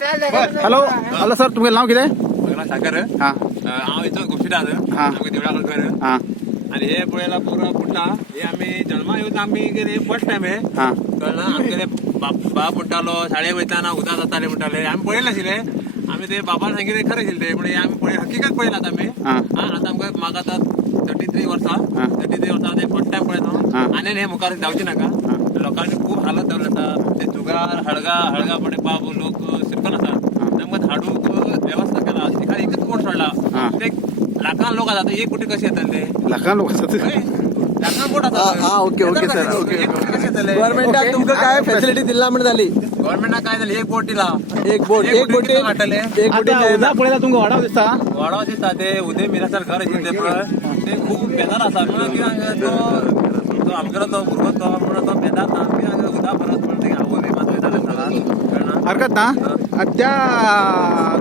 Hello hello sir तुमगे नाव कितें साकर हां हांव हिचो गुपशिटात हां. देवळाकडकर हां आणि हे पळयला पुरो पुट्टा हे आमी जन्मा येवन आमी गेले फर्स्ट टायम हे हां कळना आमगेले बाप म्हणटालो शाळेक वयताना उदक जाताले म्हणटाले आमी पळयले नाशिल्ले आमी ते बाबान सांगिल्ले खरें आशिल्ले ते म्हणजे आमी पळय हकीकत पळयलात आमी हां आतां आमकां म्हाका आतां 33 वर्सां हां. 33 वर्सां ते फर्स्ट टायम पळयता हां. आनी हे मुखार जावचे नाका लोकांनी खूब हालत दवरता ते जुगार हळगा पडे बाब लोक शिरकन आसात तांकां हाडूंक वेवस्था केला एखाद एकच कोण सोडला हां. ते लाखां लोक आसात एक कोटी कशे येतले लाखां लोक असतात लाखां कोट हा, ओके, ओके, सर, ओके. एक कोटी कशे येतले गव्हर्नमेंटान तुमका काय फॅसिलिटी दिला म्हण जाली गव्हर्नमेंटाक काय झालं एक बोट दिला एक बोटीन वाटले एक बोटीन आता उदा पळयला तुमकां वाडाव दिसता वाडो दिसता ते उदय मिरासार घर आशिल्लें ते पळय ते खूब बेजार आसा म्हणून कित्याक तो आमगेलो तो भुरगो तो म्हणून तो बेजार ना कित्याक उदक भरत म्हणून ते आवय बी माजयताले सदांच कळना हरकत ना त्या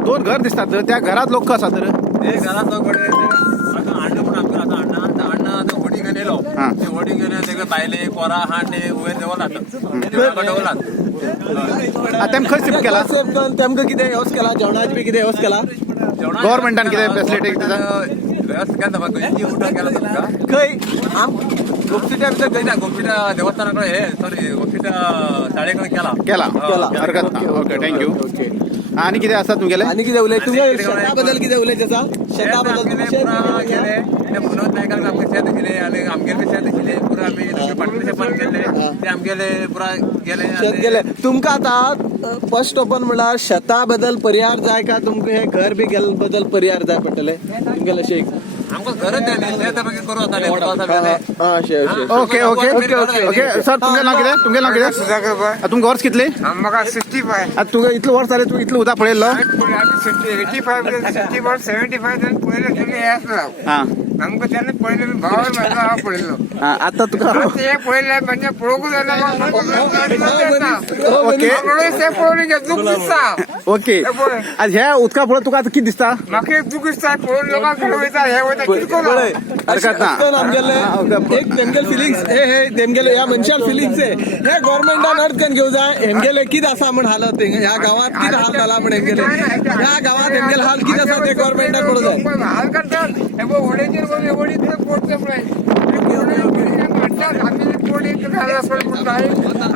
2 घर दिसतात त्या घरात लोक आसात तर ते घरात तो कडे आतां हाडलो म्हणून आमकां आतां हाडना आतां व्हडी घेवन येयलो हां. ते व्हडी घेवन तेका बायले कोरा हांडे वयर देवलात देवळात तेम खंय शिफ्ट केला सेफ करून तेमकां कितें व्यवस्था केला जेवणाची बी कितें व्यवस्था केला गव्हर्नमेंटान कितें फॅसिलिटी दिता व्यवस्था केला खंयची उदक केला तुमकां खंय गोपसिट्या भितर खंय गोपीटा देवस्थानाकडे हे सॉरी गोपीटा शाळेकडे केला केला केला. हरकत ना ओके थँक्यू आणि कितें आसा तुमगेले आणि कितें उलय तुमगे शेता बद्दल कितें उलयत आसा शेता बद्दल गेले मनोज नायकाक आमगे शेत आशिल्ले आनी आमगेले शेत आशिल्ले पुरो आमी पार्टनरशिपान केले ते आमगेले पुरा गेले शेत गेले तुमकां आतां फर्स्ट ओपन म्हणल्यार शेता बद्दल पर्याय जाय का तुमकां हे घर बी गेले बद्दल पर्याय जाय पडटले तुमगेले शेक आमकां घरच जाय न्ही शेत मागीर करूं जाताले okay okay okay okay okay sir तुमगे नाव कितें तुमगे नाव कितें सुधाकर बाय तुमकां वर्स कितली म्हाका 65 आता तुका इतलें वर्स जालें तूं इतलें उदक पळयल्लो 85 65 75 जावन पयले तुमी हे आसला हां आमकां तेन्ना पयले भावान म्हटलं हांव पळयलो आता तुका ते पळयले म्हणजे पळोवंक जायना ओके ते पळोवन दुख दिसता ओके आज ह्या उदका पळोवन तुका आतां कितें दिसता म्हाका एक दुख दिसता पळोवन लोकांक घरा वयता हे वयता कितें करूं हरकत ना आमगेले एक तेमगेले फिलिंग्स हे तेमगेले ह्या मनशार फिलिंग्स हे गव्हर्नमेंटान अर्थ करून घेवं जाय हेमगेले कितें आसा म्हण हालत ह्या गांवांत कितें हाल जाला म्हण हेमगेले ह्या गांवांत हेमगेले हाल कितें आसा ते गव्हर्नमेंटाक कळूं जाय हाल करतात हे वडीचेर वडी पोटचे पळय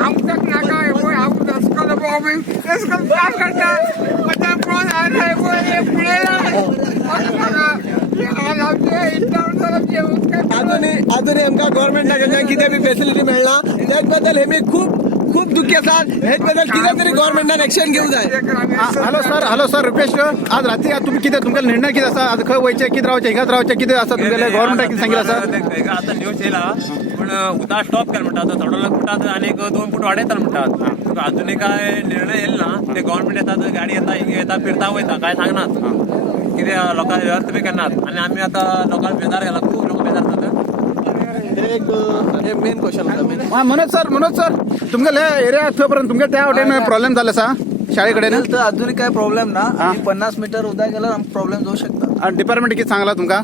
आमकां नाका हांव दसकलो बाबी दसकल काम करता म्हणजे पळोवन अजूनही आमकां गव्हर्नमेंटा कडल्यान कितें बी फॅसिलिटी मेळना त्याच बद्दल हेमी खूब दुखी आसात हेच बद्दल कितें तरी गव्हर्नमेंटान एक्शन घेवं जाय हॅलो सर रुपेश आज रात्री आज तुम्ही कितें तुमगेलो निर्णय कितें आसा आज खंय वयचे कितें रावचे हिंगाच रावचे कितें आसा तुमगेले गव्हर्नमेंटान कितें सांगिल्लें आसा आतां न्यूज येयला पूण उदक स्टॉप केला म्हणटात थोडो लोक म्हणटात आनीक 2 फूट वाडयता म्हणटात तुका अजूनय काय निर्णय येयलो ना ते गव्हर्नमेंट येतात गाडी येता हिंगा येता फिरता वयता काय सांगनात कितें लोकांक व्यवस्था बी करनात आनी आमी आतां लोकांक बेजार गेला खूब लोक बेजार जातात एक मेन क्वेश्चन आसा मेन मनोज सर तुमगेले एरिया थंय पर्यंत तुमगे त्या वाटेन प्रॉब्लेम जाल्लो आसा शाळे कडेन तर अजूनही काय प्रॉब्लेम ना 50 मीटर उदक गेल्यार आमकां प्रॉब्लेम जावं शकता डिपार्टमेंट कितें सांगला तुमकां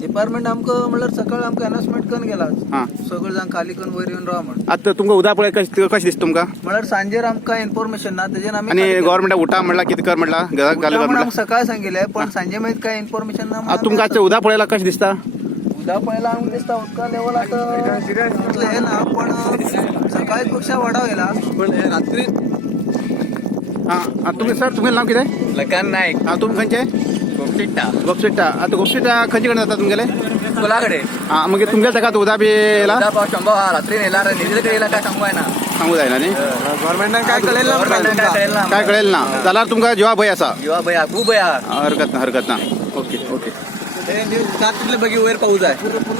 डिपार्टमेंट आमकां म्हणल्यार सकाळी आमकां अनाउन्समेंट करून गेला हां सगळे जाण खाली करून वयर येवन राव म्हण आतां तुमकां उदक पळय कशें दिसता तुमकां म्हणल्यार सांजेर आमकां इन्फॉर्मेशन ना तेजेर आमी आनी गव्हर्नमेंटाक उठा म्हणला कितें कर म्हणला घराक घाल म्हणून म्हणला आमकां सकाळी सांगिल्लें पण सांजे मागीर काय इन्फॉर्मेशन ना आतां तुमकां आजचें उदक पळयला कशें दिसता उदक पळयला आमकां दिसता उदका लेवल आतां तितलें हे ना पण सकाळी पेक्षा वाडाव येयला पण हे रात्री हां तुमी सर तुमगेलें नांव कितें लकान नायक हां तुमी खंयचे गोपचिट्टा गोपसिट्टा आतां गोपसिट्टा खंयचे कडेन जाता तुमगेले स्कुलाकडे हां मागीर तुमगेले ताका उदक बी येयला शंभर रात्री येयला न्हिदले कडेन येयला काय सांगू येना सांगू जायना न्ही गव्हर्नमेंटान काय कळयलें ना काय कळेल ना जाल्यार तुमकां जिवा भंय आसा जिवा भया खूब भया हरकत ना ओके हे न्यूज तितले बेगीन वयर पावूं जाय